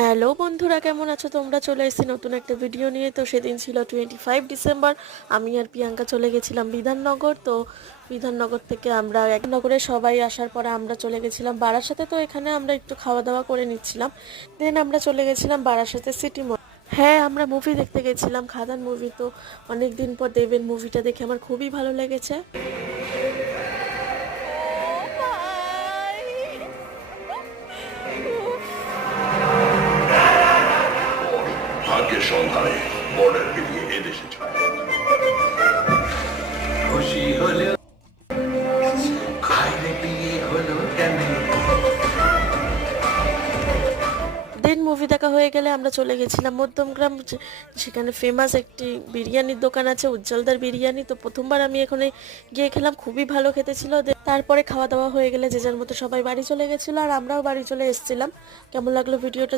Hello বন্ধুরা, কেমন আছো তোমরা? চলে এসেছি নতুন একটা ভিডিও নিয়ে। তো সেদিন ছিল 25 ডিসেম্বর। আমি আর প্রিয়াঙ্কা চলে গেছিলাম বিধাননগর। তো বিধাননগর থেকে আমরা এক নগরে সবাই আসার পরে আমরা চলে গেছিলাম বারাসাতে। তো এখানে আমরা একটু খাওয়া দাওয়া করে নিচ্ছিলাম। দেন আমরা চলে গেছিলাম বারাসাতে সিটি মল। হ্যাঁ, আমরা মুভি দেখতে গেছিলাম, খাদান মুভি। তো অনেক দিন পর দেবের মুভিটা দেখে আমার খুবই ভালো লেগেছে। ভাগ্যের সন্ধানে বর্ডার পেরিয়ে এদেশে ছাড়ে খুশি হলেও আইরে বিয়ে হলো কেন। দেন মুভি দেখা হয়ে গেলে আমরা চলে গেছিলাম মধ্যমগ্রাম, সেখানে ফেমাস একটি বিরিয়ানির দোকান আছে, উজ্জ্বলদার বিরিয়ানি। তো প্রথমবার আমি এখানে গিয়ে খেলাম, খুবই ভালো খেতে ছিল। তারপরে খাওয়া দাওয়া হয়ে গেলে যে যার মতো সবাই বাড়ি চলে গেছিলো, আর আমরাও বাড়ি চলে এসেছিলাম। কেমন লাগলো ভিডিওটা?